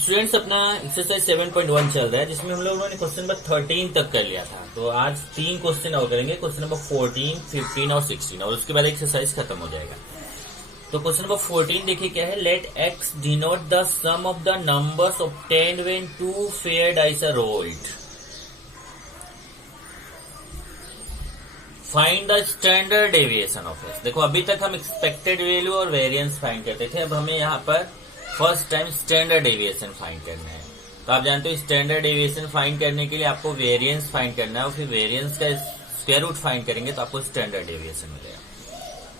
Students, अपना exercise 7.1 चल रहा है, जिसमें हम लोगों ने क्वेश्चन नंबर 13 तक कर लिया था। तो आज 3 क्वेश्चन और करेंगे, क्वेश्चन नंबर 14, 15 और 16, और उसके बाद एक्सरसाइज खत्म हो जाएगा। तो क्वेश्चन नंबर 14 देखिए क्या है। Let x denote the sum of the numbers obtained when two fair dice are rolled. Find the standard deviation of x. देखो, अभी तक हम एक्सपेक्टेड वैल्यू और वेरिएंस फाइंड करते थे, अब हमें यहाँ पर first time standard deviation find करना है। तो आप जानते हो स्टैंडर्ड डेविएशन फाइंड करने के लिए आपको वेरिएंस फाइंड करना है, और फिर वेरिएंस का स्क्वायर रूट फाइंड करेंगे तो आपको स्टैंडर्ड डेविएशन मिलेगा।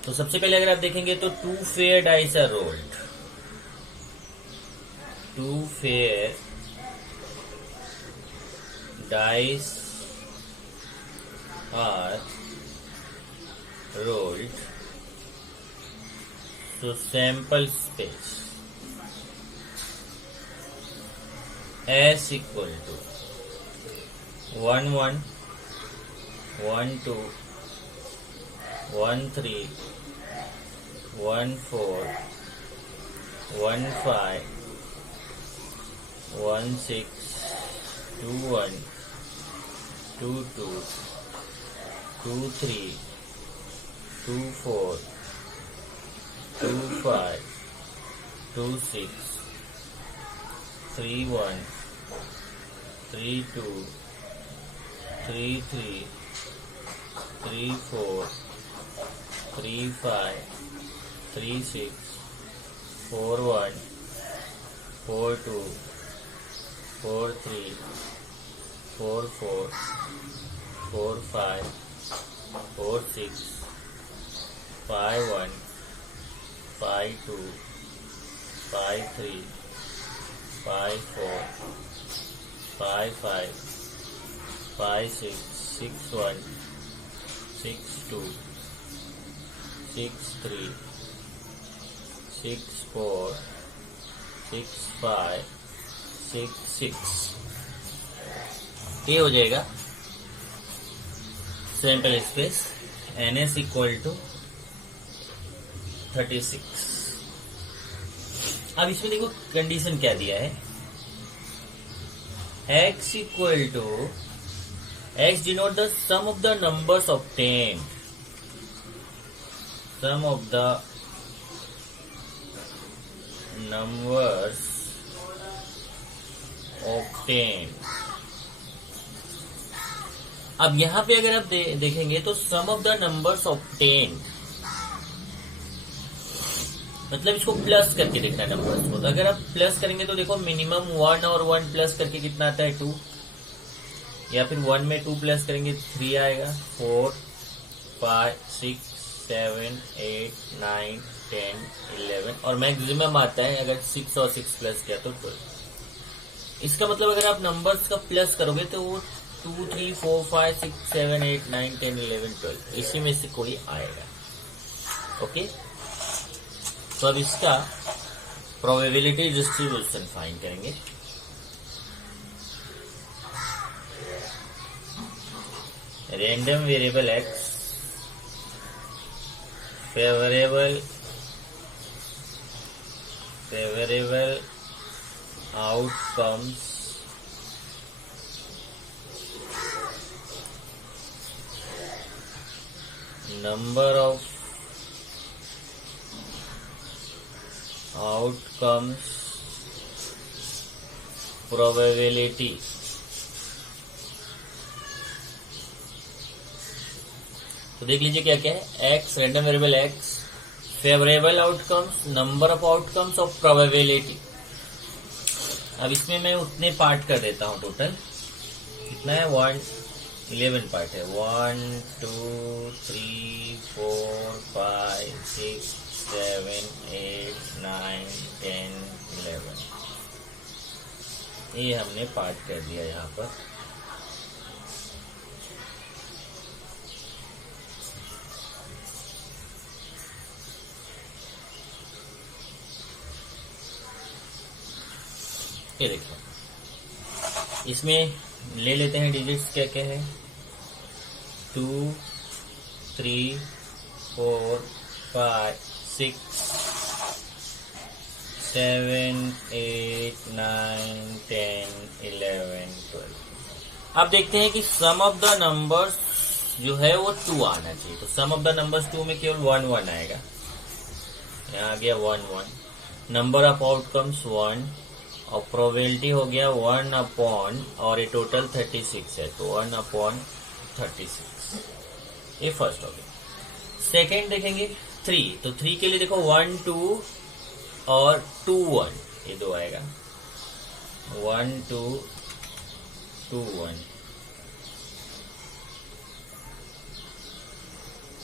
तो सबसे पहले अगर आप देखेंगे तो two fair dice are rolled. Two fair dice are rolled, so sample space S equal to 1 1 1 2 1 3 1 4 1 5 1 6 2 1 2 2 2 3 2 4 2 5 2 6 3 1 3 2 3 3 3 4 3 5 3 6 4 1 4 2 4 3 4 4 4 5 4 6 5 1 5 2 5 3 5 4 5 5 5 6 6 1 6 2 6 3 6 4 6 5 6 6। ये हो जाएगा sample space NS equal to 36। अब इसमें देखो कंडीशन क्या दिया है। x equal to x denote the sum of the numbers obtained. Sum of the numbers obtained. अब यहां पे अगर आप देखेंगे तो sum of the numbers obtained मतलब इसको प्लस करके देखना है नंबर्स को। तो अगर आप प्लस करेंगे तो देखो मिनिमम 1 और 1 प्लस करके कितना आता है 2, या फिर 1 में 2 प्लस करेंगे 3 आएगा, 4 5 6 7 8 9 10 11, और मैक्सिमम आता है अगर 6 और 6 प्लस किया तो 12। इसका मतलब अगर आप नंबर्स का प्लस करोगे तो वो 2 3 4 5 6 7 8 9 10 11 12 इसी में से कोई आएगा। ओके, तो अब इसका प्रोबेबिलिटी डिस्ट्रीब्यूशन फाइंड करेंगे। Random variable x favourable outcomes number of outcomes probability तो देख लीजिए क्या क्या है। x random variable x favourable outcomes number of outcomes of probability. अब इसमें मैं उतने पार्ट कर देता हूं। टोटल कितना है 11 पार्ट है। 1 2 3 4 5 6 7 8 9 10 11 ये हमने पार्ट कर दिया यहाँ पर। ये देखो, इसमें ले लेते हैं डिजिट्स क्या क्या है। 2 3 4 5 6 7, 8, 9, 10, 11, 12। अब देखते हैं कि सम ऑफ द नंबर्स जो है वो 2 आना चाहिए। तो सम ऑफ द नंबर्स 2 में केवल 1 1 आएगा। यहाँ आ गया 1 1। नंबर ऑफ आउटकम्स 1 और प्रोबेबिलिटी हो गया 1 अपॉन, और ये टोटल 36 है तो 1 अपॉन 36। ये फर्स्ट हो गया। सेकेंड देखेंगे 3, तो 3 के लिए देखो 1 2 और 2 1, ये 2 आएगा। 1 2 2 1,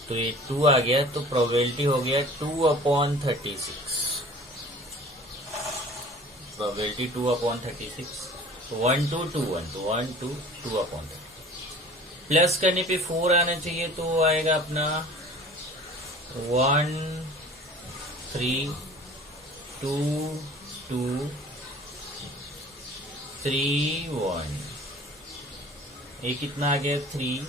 तो ये 2 आ गया, तो प्रोबेबिलिटी हो गया 2 अपॉन 36। प्रोबेबिलिटी 2 अपॉन 36, तो 1 2 2 1, तो 1 2 2 अपॉन 36। प्लस करने पे 4 आना चाहिए, तो आएगा अपना 1 3 2 2 3 1। ये कितना आ गया 3।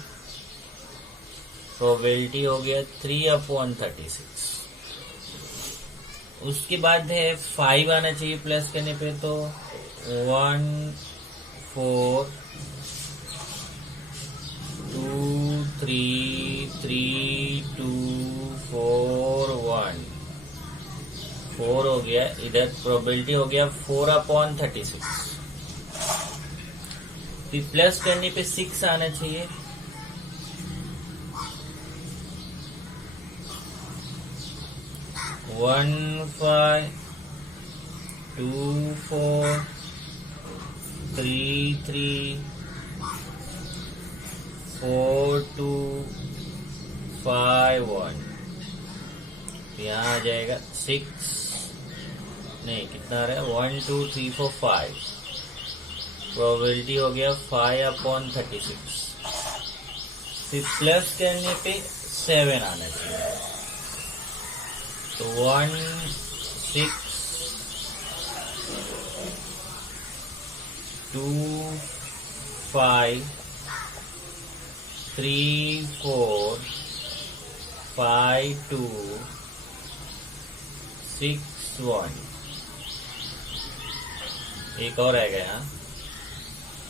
प्रोबेबिलिटी हो गया 3 अपॉन 36। उसके बाद है 5 आना चाहिए प्लस करने पे, तो 1 4 2 3 3 2 4 1, 4 हो गया। इधर प्रोबेबिलिटी हो गया 4 अपॉन 36। फिर प्लस करने पे 6 आना चाहिए, 1 5 2 4 3 3 4 2 5 1। यहाँ आ जाएगा 6, नहीं कितना आ रहा है 1 2 3 4 5। प्रोबेबिलिटी हो गया 5 अपॉन 36। फिर प्लस करने पे 7 आना चाहिए, तो 1 6 2 5 3 4 5 2 6 1। एक और आएगा यहाँ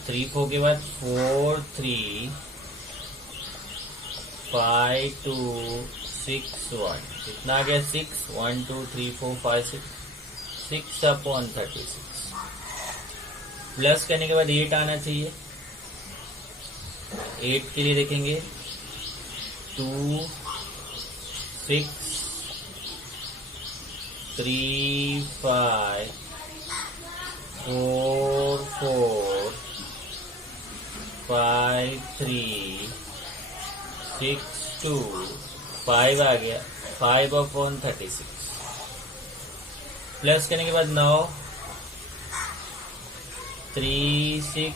3 4 के बाद 4 3 5 2 6 1। कितना आ गया 6, 1 2 3 4 5 6, 6 अपॉन 36। प्लस करने के बाद 8 आना चाहिए। 8 के लिए देखेंगे 2 6 3 5 4 4 5 3 6 2 5 आ गया, 5 अपॉन 36। प्लस करने के बाद 9 3 6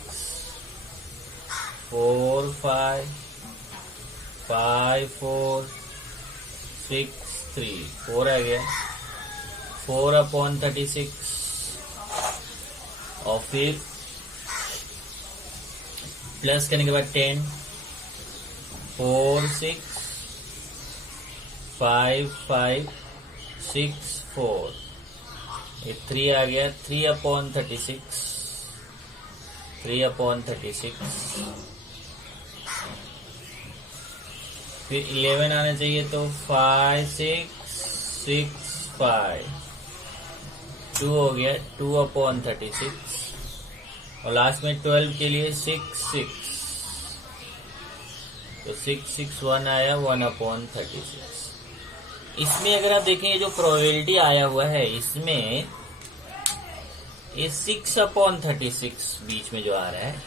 4 5 5 4 6 3, 4 आ गया, 4 अपॉन 36। और फिर प्लस करने के बाद 10 4 6 5 5 6 4, ये 3 आ गया, 3 अपॉन 36, 3 अपॉन 36। फिर 11 आना चाहिए, तो 5 6 6 5, 2 हो गया, 2 अपॉन 36। और लास्ट में 12 के लिए 6 6, तो 6 6 1 आया, 1 अपॉन 36। इसमें अगर आप देखें जो प्रोबेबिलिटी आया हुआ है इसमें ये 6 अपॉन 36 बीच में जो आ रहा है,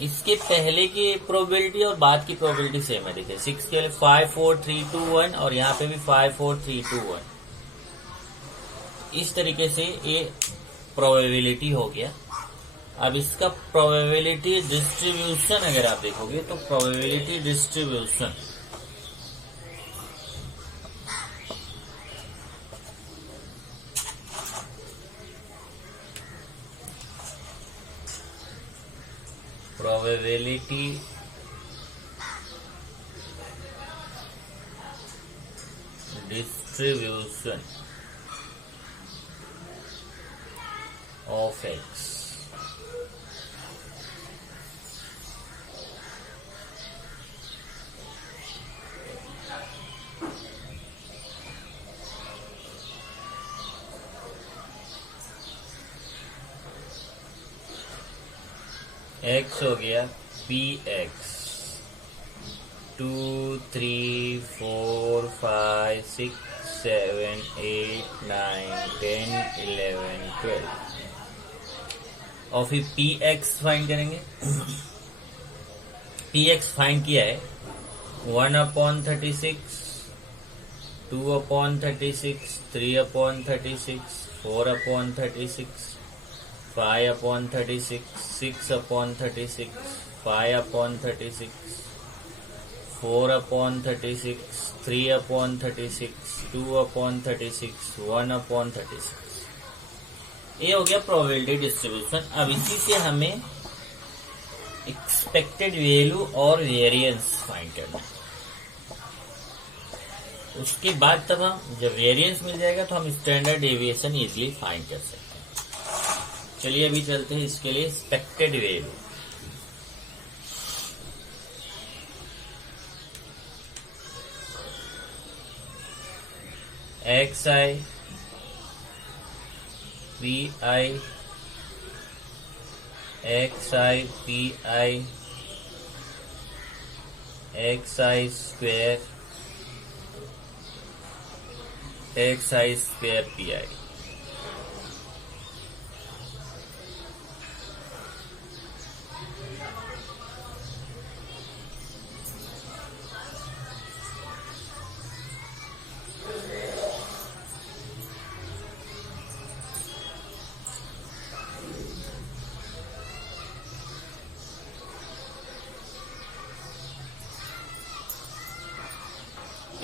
इसके पहले की प्रोबेबिलिटी और बाद की प्रोबेबिलिटी सेम है। देखिए 6 के लिए 5 4 3 2 1, और यहाँ पे भी 5 4 3 2 1। इस तरीके से ये प्रोबेबिलिटी हो गया। अब इसका प्रोबेबिलिटी डिस्ट्रीब्यूशन अगर आप देखोगे तो probability distribution probability distribution of x. X हो गया पी एक्स 2 3 4 5 6 7 8 9 10 11 12 और फिर पी एक्स फाइंड करेंगे। पी एक्स फाइंड किया है 1/36, 2/36, 3/36, 4/36, 5/36, 6/36, 5/36, 4/36, 3/36, 2/36, 1/36। ये हो गया प्रोबेबिलिटी डिस्ट्रीब्यूशन। अब इसी से हमें एक्सपेक्टेड वैल्यू और वेरिएंस फाइंड करना है। उसके बाद तब हम जब वेरिएंस मिल जाएगा तो हम स्टैंडर्ड डेविएशन इजीली फाइंड कर सकते हैं। चलिए अभी चलते हैं इसके लिए expected value. X i p i x i p i x i square x i square p आई।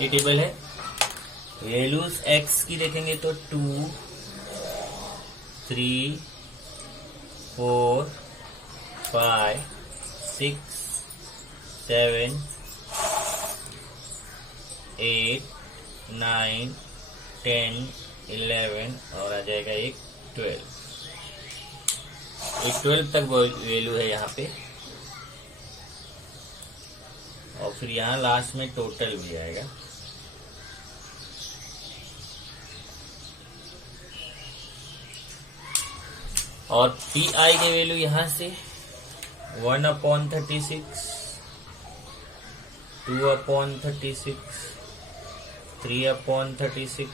ये टेबल है। वैल्यूज एक्स की देखेंगे तो 2 3 4 5 6 7 8 9 10 11 और आ जाएगा एक 12। एक 12 तक वैल्यू है यहाँ पे और फिर यहाँ लास्ट में टोटल भी आएगा। और पी आई की वैल्यू यहां से 1/36, 2/36, 3/36,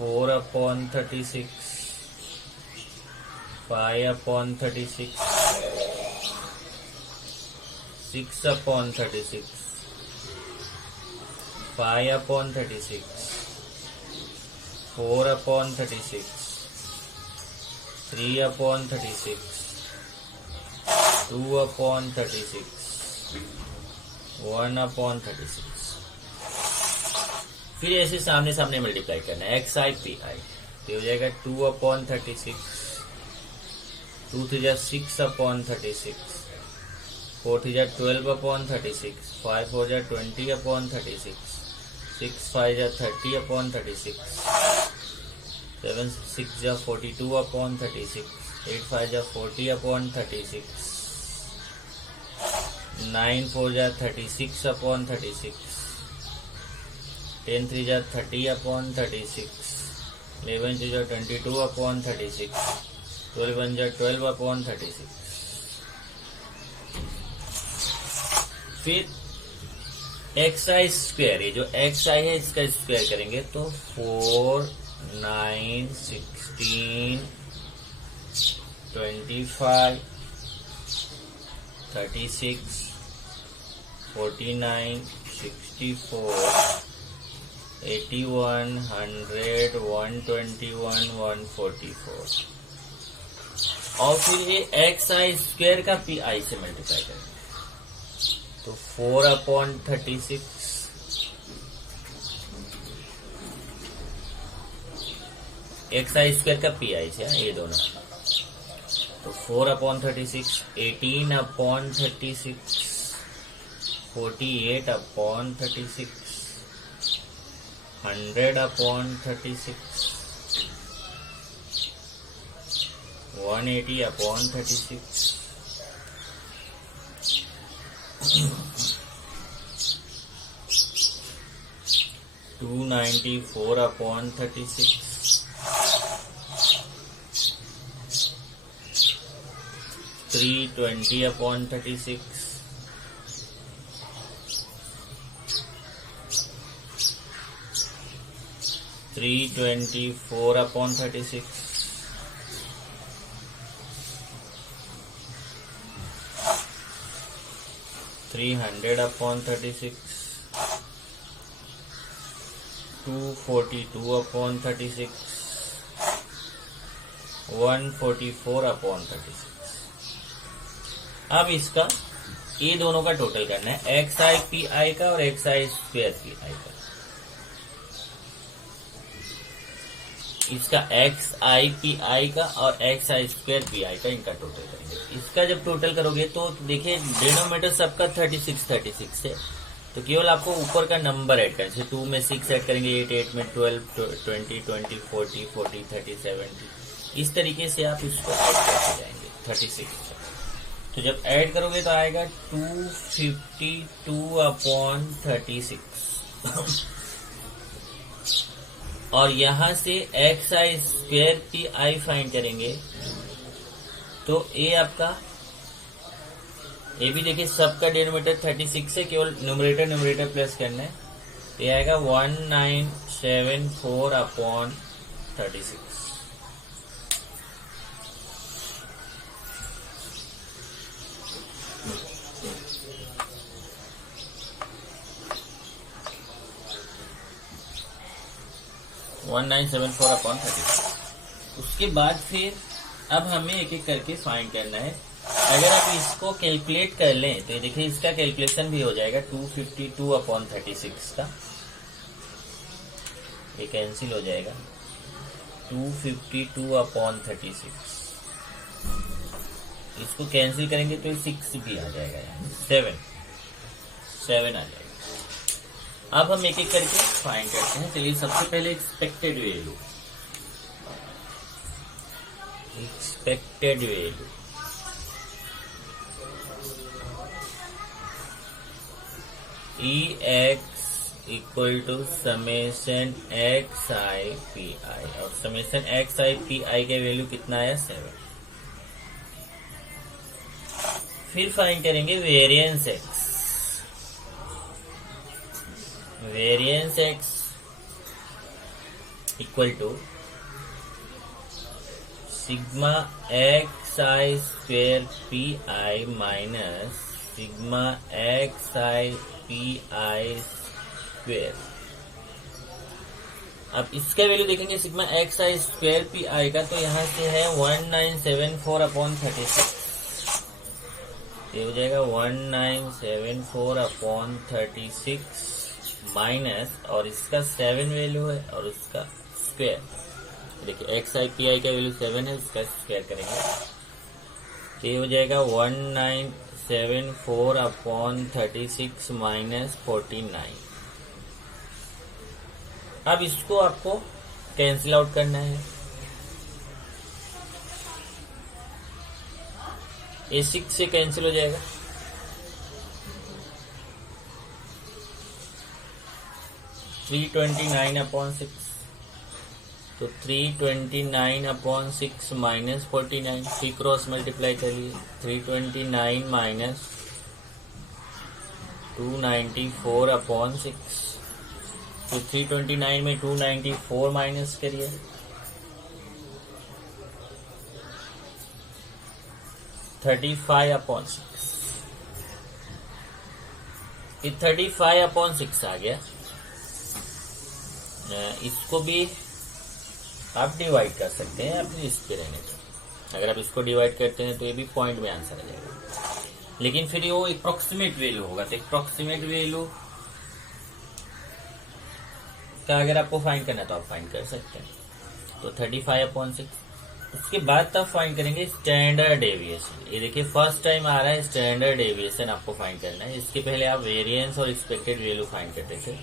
4/36, 5/36, 6/36, 5/36, 4/36, 3/36, 2/36, 1/36। फिर ऐसे सामने सामने मल्टीप्लाई करना है एक्स आई पी आई तो हो जाएगा 2/36, 2 3 6/36, 4 3 12/36, 5 4 20/36, 6 5 30/36, 7 6 42/36, 8 5 40/36, 9 4 36/36, 10 3 30/36, 11 2 22/36, 12 1 12/36। फिर एक्स आई स्क्वायर, ये जो एक्स आई है इसका स्क्वायर करेंगे तो 4 9 16 25 36 49 64 81 100 121 144 और फिर ये एक्स आई स्क्वायर का पी आई से मल्टीप्लाई करेंगे तो 4/36 एक्स आई स्क्वायर का पी आई से ये दोनों तो 4/36 18/36 48/36 100/36, 180/36, 294/36, 320/36, 324/36, (300/36), 242/36, 144/36। अब इसका ये दोनों का टोटल करना है, एक्स आई पी आई का और x I square P I का। इसका एक्स आई पी आई का और x I square P I का, इनका टोटल करेंगे। इसका जब टोटल करोगे तो देखिए डिनोमिनेटर सबका 36 है, तो केवल आपको ऊपर का नंबर ऐड करना। जैसे 2 में 6 ऐड करेंगे, 8 में 12, 20, 40, 30, 70, इस तरीके से आप इसको ऐड करते जाएंगे 36। तो जब ऐड करोगे तो आएगा 252/36 और यहां से x I square P I find करेंगे तो ये आपका, ये भी देखिए सबका डिनोमिनेटर 36 है, केवल न्यूमरेटर प्लस करना है। ये आएगा 1974/36। उसके बाद फिर अब हमें एक एक करके फाइंड करना है। अगर आप इसको कैलकुलेट कर लें तो देखिए इसका कैलकुलेशन भी हो जाएगा 252/36 का, ये कैंसिल हो जाएगा 252/36। इसको कैंसिल करेंगे तो 6 भी आ जाएगा, यहाँ 7 आ जाएगा। अब हम एक एक करके फाइंड करते हैं। चलिए सबसे पहले expected value, EX = summation XI/PI, और समेशन XI/PI के वैल्यू कितना आया 7। फिर फाइंड करेंगे variance X, variance X = sigma XI² minus sigma XI/PI²। अब इसका वैल्यू देखेंगे सिग्मा XI² का, तो यहां से है 1974/36, ये हो जाएगा 1974/36 माइनस, और इसका 7 वैल्यू है और उसका स्क्वायर। देखिए XI/PI का वैल्यू 7 है, उसका स्क्वायर करेंगे तो ये हो जाएगा 1974/36 माइनस 49। अब इसको आपको कैंसिल आउट करना है। ये 6 से कैंसिल हो जाएगा, 329/6, तो 329/6 माइनस 49, 3 क्रॉस मल्टीप्लाई करिए, 329 माइनस 294/6, तो 329 में 294 माइनस करिए, 35/6, ये 35/6 आ गया। इसको भी आप डिवाइड कर सकते हैं अपने इस पे रहने को। अगर आप इसको डिवाइड करते हैं तो ये भी पॉइंट में आंसर आ जाएगा, लेकिन फिर वो अप्रोक्सीमेट वैल्यू होगा। तो अप्रोक्सीमेट वैल्यू का अगर आपको फाइंड करना है तो आप फाइंड कर सकते हैं। तो 35/6। उसके बाद तब फाइंड करेंगे स्टैंडर्ड डेविएशन। ये देखिए फर्स्ट टाइम आ रहा है स्टैंडर्ड डेविएशन आपको फाइंड करना है। इसके पहले आप वेरिएंस और एक्सपेक्टेड वैल्यू फाइंड करते थे।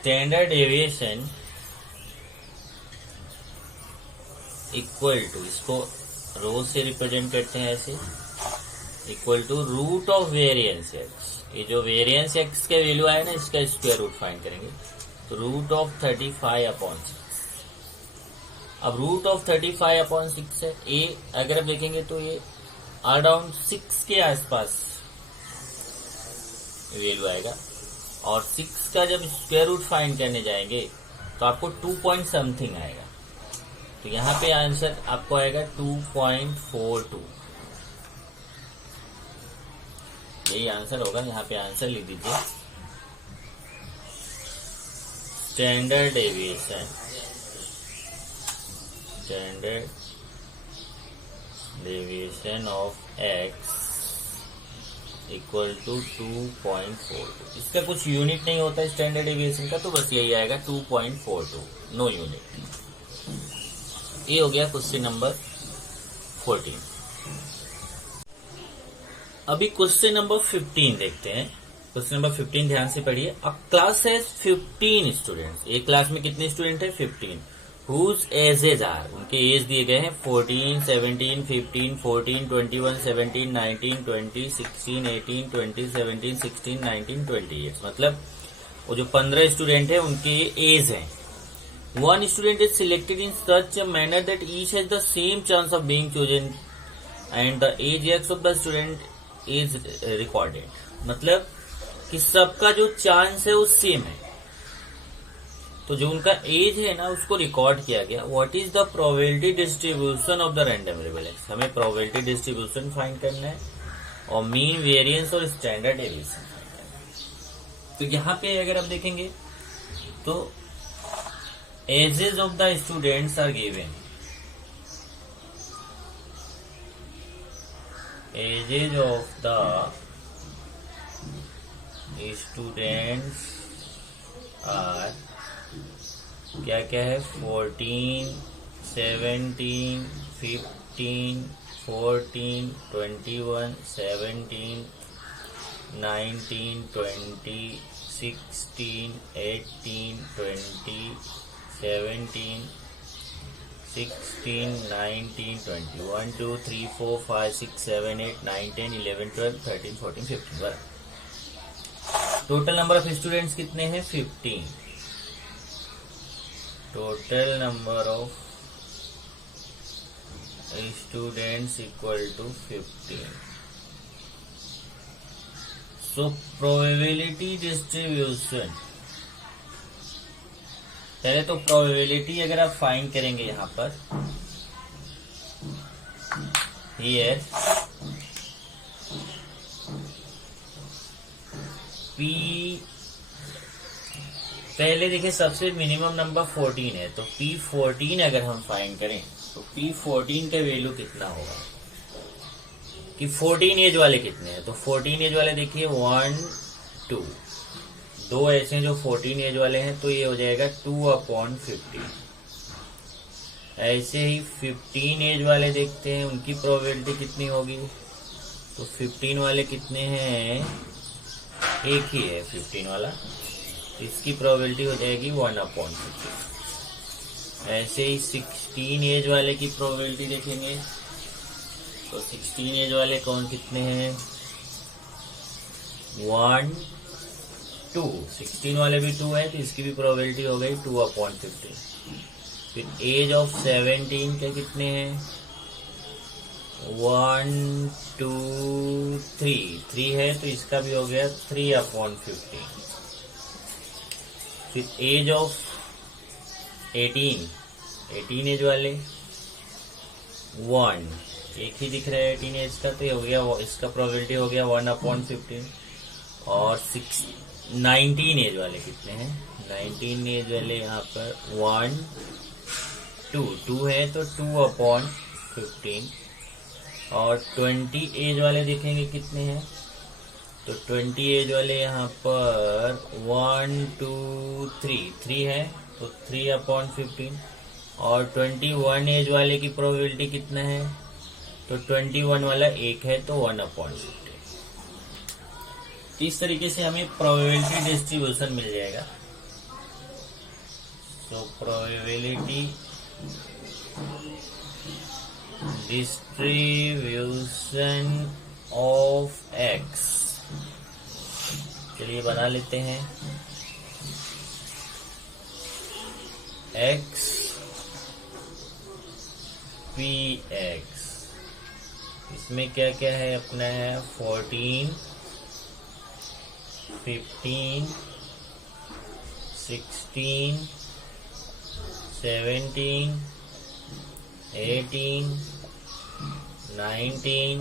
स्टैंडर्ड डेविएशन इक्वल टू, इसको रो से रिप्रेजेंट करते हैं ऐसे, equal to root of variance x. ये जो वेरिएंस एक्स के वैल्यू आए ना, इसका स्क्वायर रूट फाइंड करेंगे, तो रूट ऑफ 35/6। अब रूट ऑफ 35/6 है, ए अगर आप देखेंगे तो ये अराउंड 6 के आसपास वैल्यू आएगा, और 6 का जब स्क्वायर रूट फाइंड करने जाएंगे तो आपको 2 पॉइंट समथिंग आएगा। तो यहाँ पे आंसर आपको आएगा 2.42, यही आंसर होगा। यहाँ पे आंसर लिख दीजिए, standard deviation, standard deviation of x equal to 2.42। इसका कुछ यूनिट नहीं होता है स्टैंडर्ड डेविएशन का, तो बस यही आएगा 2.42, नो यूनिट। ये हो गया क्वेश्चन नंबर 14। अभी क्वेश्चन नंबर 15 देखते हैं। क्वेश्चन नंबर 15 ध्यान से पढ़िए। अब क्लास है 15 स्टूडेंट्स, एक क्लास में कितने स्टूडेंट है? 15। हुज एजेज आर, उनके एज दिए गए हैं 14, 17, 15, 14, 21, 17, 19, 20, 16, 18, 20, 17, 16, 19, 28। मतलब वो जो 15 स्टूडेंट है उनके एज हैं। One student is selected in such a manner that each has the same chance of being chosen and the age x of the student is recorded। मतलब कि सबका जो चांस है वो सेम है, तो जो उनका एज है ना उसको रिकॉर्ड किया गया। What is the probability distribution of the random variable x, हमें प्रोबेबिलिटी डिस्ट्रीब्यूशन फाइंड करना है और मीन वेरिएंस और स्टैंडर्ड डेविएशन। तो यहाँ पे अगर आप देखेंगे तो ages of the students are given, ages of the students are क्या क्या है? 14, 17, 15, 14, 21, 17, 19, 20, 16, 18, 20, 17, 16, 19, 20, 1, 2, 3, 4, 5, 6, 7, 8, 9, 10, 11, 12, 13, 14, 15। बराबर। टोटल नंबर ऑफ स्टूडेंट्स कितने हैं? 15। Total number of students equal to 15। So probability distribution, पहले तो प्रोबेबिलिटी अगर आप फाइंड करेंगे यहां पर, हियर पी, पहले देखिए सबसे मिनिमम नंबर 14 है, तो P14 अगर हम फाइंड करें तो P14 का वैल्यू कितना होगा कि 14 एज वाले कितने हैं? तो 14 एज वाले देखिए 1, 2, दो ऐसे जो 14 एज वाले हैं, तो ये हो जाएगा 2/15। ऐसे ही 15 एज वाले देखते हैं, उनकी प्रोबेबिलिटी कितनी होगी? तो 15 वाले कितने हैं? एक ही है 15 वाला, तो इसकी प्रोबेबिलिटी हो जाएगी 1/15। ऐसे ही 16 एज वाले की प्रोबेबिलिटी देखेंगे, तो 16 एज वाले कौन कितने हैं? 1, 2, 16 वाले भी 2 है, तो इसकी भी प्रोबेबिलिटी हो गई 2/15। फिर एज ऑफ 17 के कितने हैं? 1, 2, 3 है, तो इसका भी हो गया 3/15। फिर एज ऑफ 18 एज वाले 1, एक ही दिख रहा है 18 एज का, तो ये हो गया, इसका प्रोबेबिलिटी हो गया 1/15। और 19 एज वाले कितने हैं? 19 एज वाले यहाँ पर 1, 2 है, तो 2/15। और 20 एज वाले देखेंगे कितने हैं? तो 20 एज वाले यहाँ पर 1, 2, 3 है, तो 3/15। और 21 एज वाले की प्रोबेबिलिटी कितना है? तो 21 वाला एक है, तो 1/15। इस तरीके से हमें प्रोबेबिलिटी डिस्ट्रीब्यूशन मिल जाएगा। So probability distribution of x, चलिए बना लेते हैं x p x। इसमें क्या क्या है अपना है 14, 15, 16, 17, 18, 19,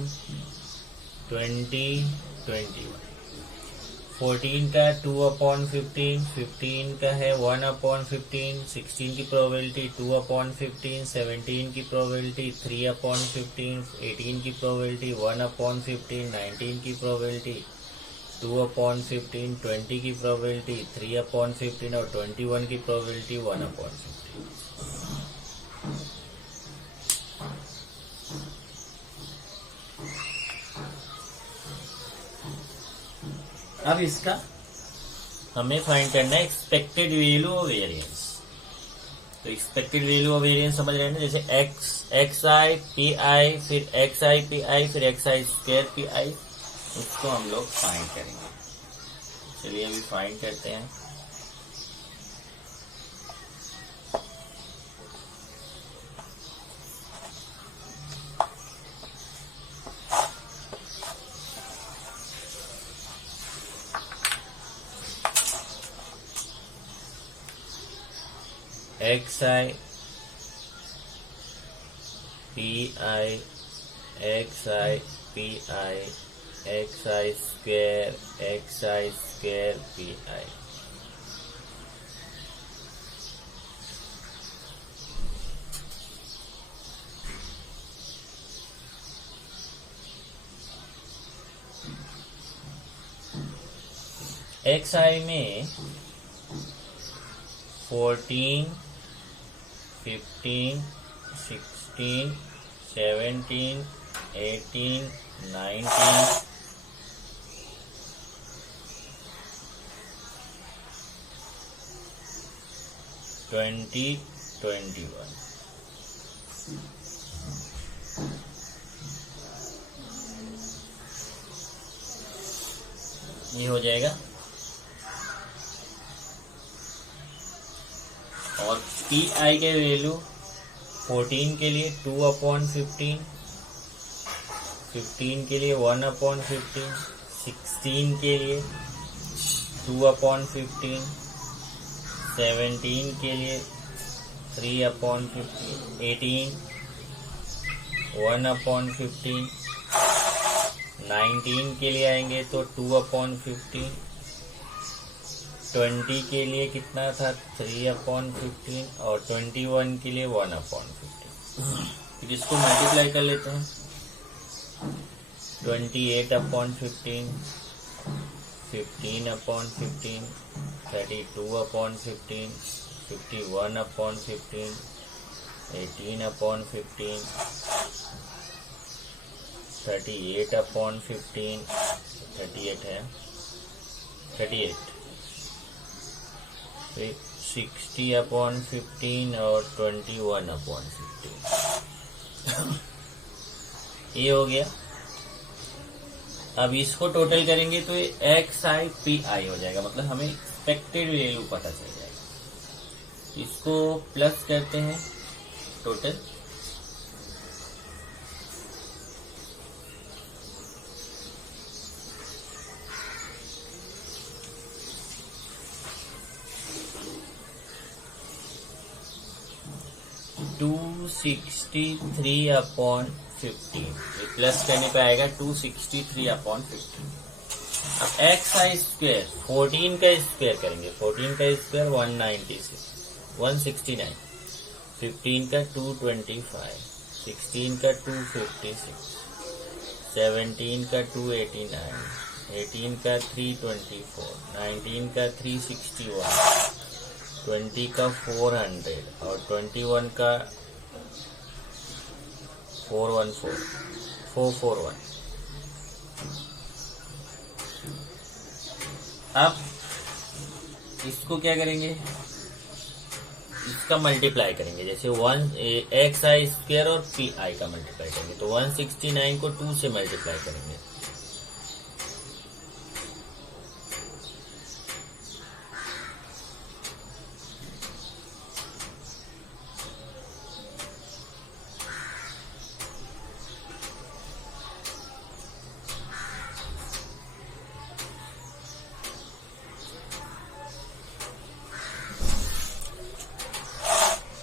20, 21। 14 का 2/15, 15 का है 1/15, 16 की प्रोबेबिलिटी 2/15, 17 की प्रोबेबिलिटी 3/15, 18 की प्रोबेबिलिटी 1/15, 19 की प्रोबेबिलिटी 2/15, 20 की प्रोबेबिलिटी 3/15 और 21 की प्रोबेबिलिटी 1/15। अब इसका हमें फाइंड करना है एक्सपेक्टेड वैल्यू ऑफ वेरिएंस। तो एक्सपेक्टेड वैल्यू ऑफ वेरिएंस समझ रहे हैं ना, जैसे एक्स आई पी आई, फिर एक्स आई पी आई, फिर एक्स आई स्क्वायर पी आई, उसको हम लोग फाइंड करेंगे। चलिए अभी फाइंड करते हैं। X i p i, x i p i, x i square p i. X i में 14, 15, 16, 17, 18, 19, 20, 21। ये हो जाएगा। और पी आई के वैल्यू 14 के लिए 2/15, 15 के लिए 1/15, 16 के लिए 2/15, 17 के लिए 3/15, 18 1/15, 19 के लिए आएंगे तो 2/15, 20 के लिए कितना था 3/15 और 21 के लिए 1/15। फिर इसको मल्टीप्लाई कर लेते हैं। 28/15, 15/15, 32/15, 51/15, 18/15, 38/15, 38 है 38, फिर 60/15 और 21/15। ये हो गया। अब इसको टोटल करेंगे तो ये एक्स आई पी आई हो जाएगा, मतलब हमें एक्सपेक्टेड वैल्यू पता चल जाएगा। इसको प्लस करते हैं टोटल। टू 263/15, प्लस करने पे आएगा 263/15। अब एक्स आई स्क्वायर 14 का स्क्वायर करेंगे, 14 का स्क्वायर 196, 169, 15 का 225, 16 का 256, 17 का 289, 18 का 324, 19 का 361, 20 का 400 और 21 का 441। अब इसको क्या करेंगे, इसका मल्टीप्लाई करेंगे, जैसे 1xi² और pi का मल्टीप्लाई करेंगे, तो 169 को 2 से मल्टीप्लाई करेंगे।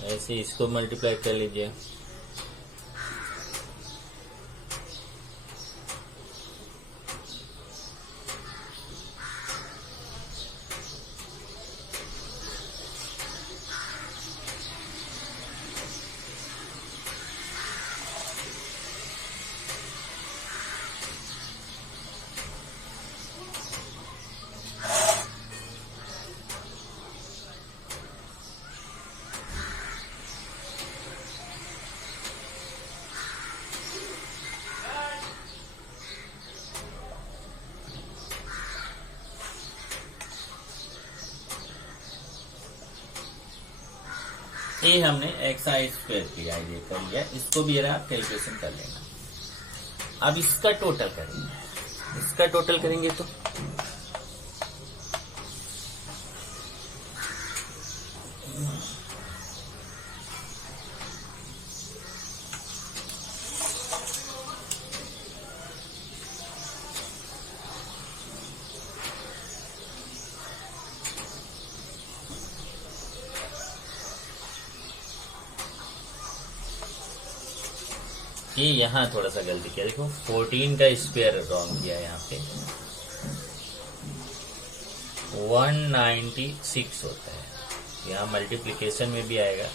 ऐसे इसको मल्टीप्लाई कर लीजिए। ये हमने xi² किया, ये कर लिया, इसको भी जरा आप कैलकुलेशन कर लेना। अब इसका टोटल करेंगे, इसका टोटल करेंगे तो ये यहाँ थोड़ा सा गलती किया, देखो 14 का स्क्वायर रॉन्ग किया यहाँ पे, 196 होता है, यहाँ मल्टीप्लिकेशन में भी आएगा।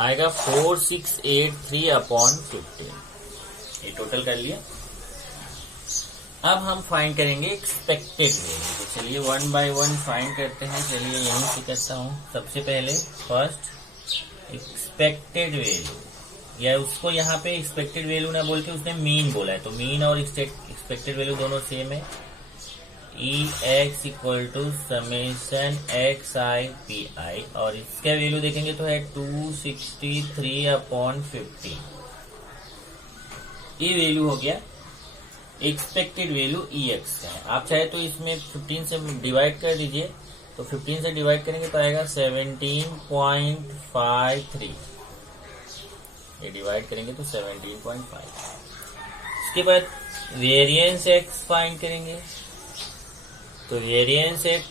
आएगा 4683/15, ये टोटल कर लिया। अब हम फाइंड करेंगे एक्सपेक्टेड वैल्यू, तो चलिए 1 बाय 1 फाइंड करते हैं। चलिए यहीं से करता हूँ। सबसे पहले फर्स्ट एक्सपेक्टेड वैल्यू, या उसको यहाँ पे एक्सपेक्टेड वैल्यू ना बोल के उसने मीन बोला है, तो मीन और एक्सपेक्टेड वैल्यू दोनों सेम है। EX equal to summation XI/PI, और इसका वैल्यू देखेंगे तो है 263/15। ये वैल्यू हो गया एक्सपेक्टेड वैल्यू EX का है। आप चाहे तो इसमें 15 से डिवाइड कर दीजिए, तो 15 से डिवाइड करेंगे तो आएगा 17.53। ये डिवाइड करेंगे तो 17.5। इसके बाद वेरिएंस X फाइंड करेंगे, तो variance X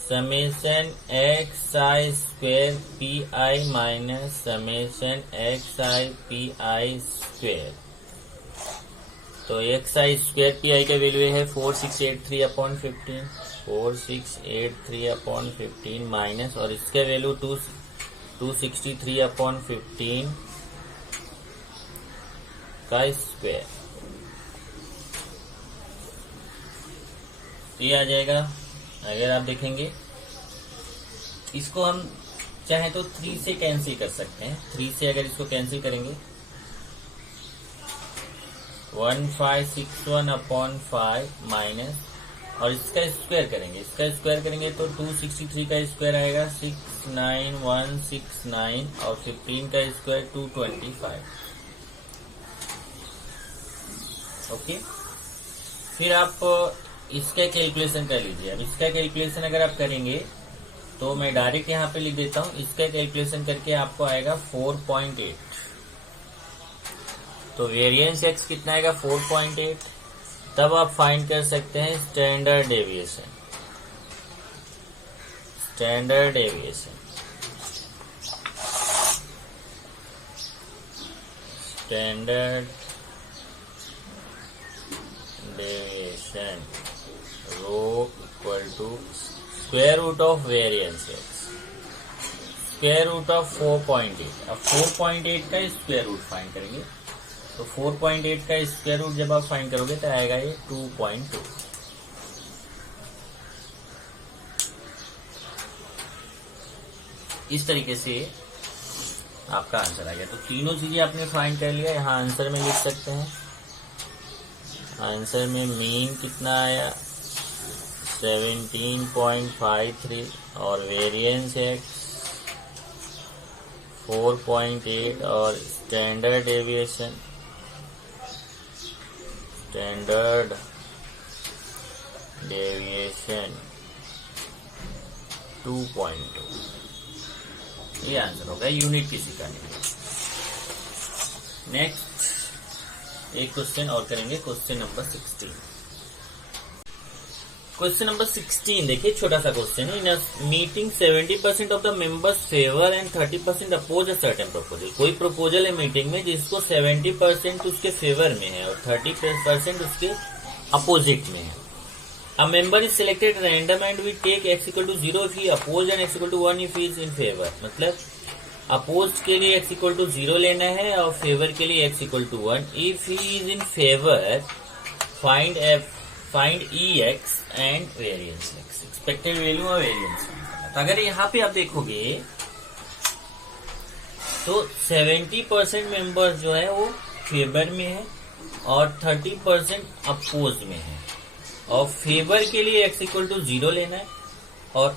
summation XI² minus summation XI/PI²। तो XI² का वैल्यू है 4683/15, 4683/15 माइनस, और इसका वैल्यू 263/15 का स्क्वायर, ये आ जाएगा। अगर आप देखेंगे इसको हम चाहे तो 3 से कैंसिल कर सकते हैं। 3 से अगर इसको कैंसिल करेंगे 1561/5 माइनस, और इसका स्क्वायर करेंगे, इसका स्क्वायर करेंगे तो 263 का स्क्वायर आएगा 69169, और 15 का स्क्वायर 225। ओके, फिर आप इसका कैलकुलेशन कर लीजिए। अब इसका कैलकुलेशन अगर आप करेंगे तो मैं डायरेक्ट यहाँ पे लिख देता हूँ, इसका कैलकुलेशन करके आपको आएगा 4.8। तो वेरिएंस एक्स कितना आएगा 4.8। तब आप फाइंड कर सकते हैं standard deviation. Standard deviation standard deviation rho equal to square root of variance x, square root of 4.8। अब 4.8 का स्क्वायर रूट फाइंड करेंगे, तो 4.8 का स्क्वायर रूट जब आप फाइंड करोगे तो आएगा ये 2.2। इस तरीके से आपका आंसर आ गया। तो तीनों चीजें आपने फाइंड कर लिया, यहाँ आंसर में लिख सकते हैं। आंसर में मीन कितना आया 17.53 और वेरिएंस एक्स 4.8 और स्टैंडर्ड डेविएशन स्टैंडर्ड डेविएशन 2.2। ये आंसर होगा यूनिट किसी का नहीं। नेक्स्ट एक क्वेश्चन और करेंगे, क्वेश्चन नंबर 16। क्वेश्चन नंबर 16 देखिए, छोटा सा क्वेश्चन है। In meeting 70% of the members favour and 30% oppose a certain proposal. कोई प्रपोजल है मीटिंग में जिसको 70% उसके फेवर में है और 30% उसके अपोजिट में है। A member is selected random and we take x equal to 0 if he opposed and x equal to 1 if he is in favor। मतलब अपोज के लिए x equal to 0 लेना है और फेवर के लिए x equal to 1। If he is in favor, find ex and variance x, expected value और variance। तो अगर यहाँ पे आप देखोगे तो 70% मेंबर्स जो है वो फेवर में है और 30% अपोज में है। और फेवर के लिए x इक्वल टू 0 लेना है और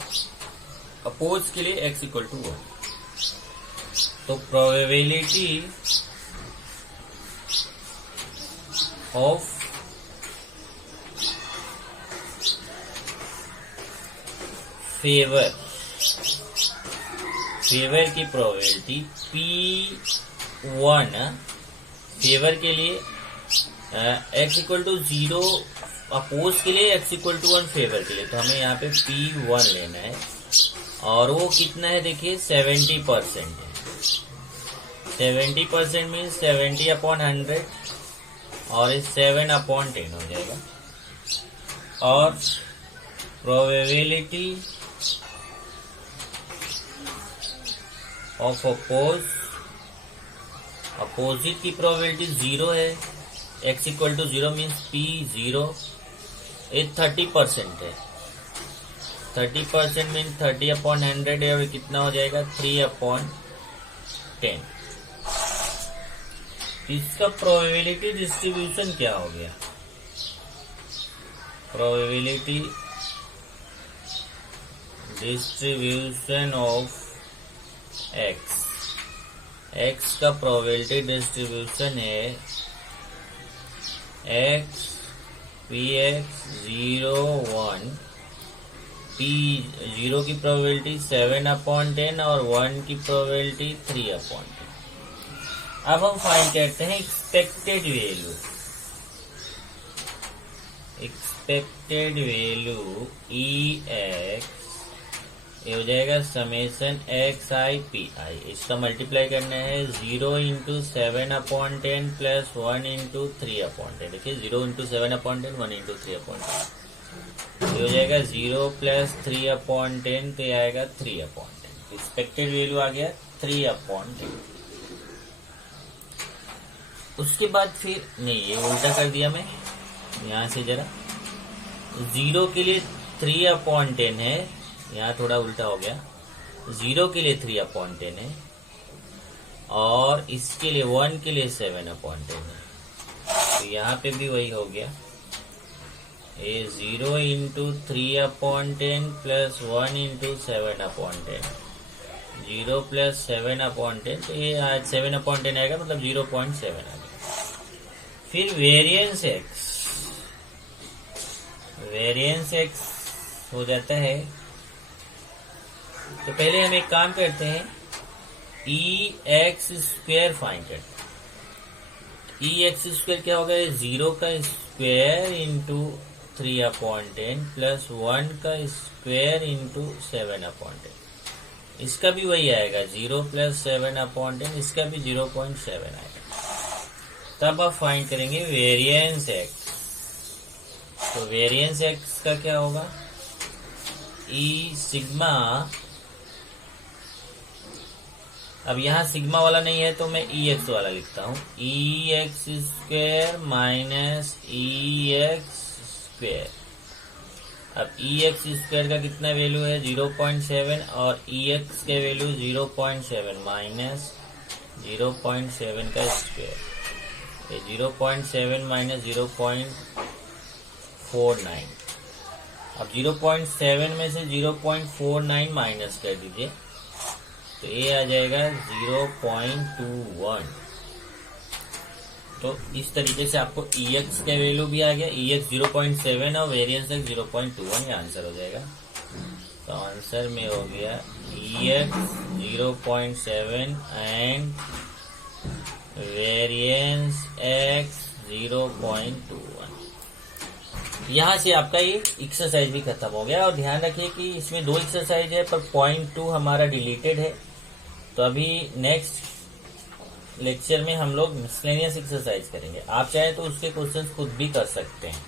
अपोज के लिए x इक्वल टू 1। तो प्रोबेबिलिटी ऑफ फेवर की प्रोबेबिलिटी P1 फेवर के लिए x इक्वल टू 0, अपोज के लिए x इक्वल टू 1 फेवर के लिए। तो हमें यहाँ पे P1 लेना है और वो कितना है देखिए 70% है। 70% मीन्स 70/100 और 7/10 हो जाएगा। और प्रोबेबिलिटी ऑफ अपोजिट की प्रोबेबिलिटी 0 है। x equal to 0 means P0। ये 30% है। 30% मीन्स 30/100 है और कितना हो जाएगा 3/10। इसका प्रोबेबिलिटी डिस्ट्रीब्यूशन क्या हो गया? प्रोबेबिलिटी डिस्ट्रीब्यूशन ऑफ x का प्रोबेबिलिटी डिस्ट्रीब्यूशन है x px 0 1 p0 की प्रोबेबिलिटी 7/10 और 1 की प्रोबेबिलिटी 3/10। अब हम फाइंड करते हैं expected value. Expected value ex ये हो जाएगा समेशन xi/pi। इसका मल्टीप्लाई करना है 0 इंटू 7/10 प्लस 1 इंटू 3/10। देखिए 0 इंटू 7/10 1 इंटू 3/10 ये हो जाएगा 0 प्लस 3/10 तो ये आएगा 3/10। एक्सपेक्टेड वैल्यू आ गया 3/10। उसके बाद फिर नहीं, ये उल्टा कर दिया मैं यहाँ से जरा। 0 के लिए 3/10 है, यहाँ थोड़ा उल्टा हो गया। 0 के लिए 3/10 है और इसके लिए 1 के लिए 7/10 है। तो यहाँ पे भी वही हो गया। ये 0 इंटू 3/10 प्लस 1 इंटू 7/10। 0 प्लस 7/10 तो ये 7/10 आएगा, मतलब 0.7 आ गया। फिर वेरिएंस एक्स हो जाता है तो पहले हम एक काम करते हैं, ई एक्स स्क्वेयर फाइंड करते हैं। ई एक्स स्क्वेयर क्या होगा, 0 का स्क्वेयर इंटू 3/10 प्लस 1 का स्क्वेयर इंटू 7/10। इसका भी वही आएगा 0 प्लस 7/10, इसका भी 0.7 आएगा। तब आप फाइंड करेंगे वेरिएंस एक्स। तो वेरिएंस एक्स का क्या होगा, ई सिग्मा, अब यहां सिग्मा वाला नहीं है तो मैं ई एक्स वाला लिखता हूं, ई एक्स स्क्वेयर माइनस ई एक्स स्क्वेयर। अब ई एक्स स्क्वेयर का कितना वैल्यू है 0.7 और ई एक्स के वैल्यू 0.7 माइनस 0.7 का स्क्वेयर, ये 0.7 माइनस 0.49। अब 0.7 में से 0.49 माइनस कर दीजिए तो ये आ जाएगा 0.21। तो इस तरीके से आपको ई एक्स का वैल्यू भी आ गया, ई एक्स 0.7 और वेरिएंस एक्स 0.21, ये आंसर हो जाएगा। तो आंसर में हो गया ई एक्स 0.7 एंड वेरिएंस एक्स 0.21। यहाँ से आपका ये एक्सरसाइज भी खत्म हो गया। और ध्यान रखिए कि इसमें 2 एक्सरसाइज है पर 0.2 हमारा डिलीटेड है। तो अभी नेक्स्ट लेक्चर में हम लोग मिसलेनियस एक्सरसाइज करेंगे। आप चाहे तो उसके क्वेश्चंस खुद भी कर सकते हैं।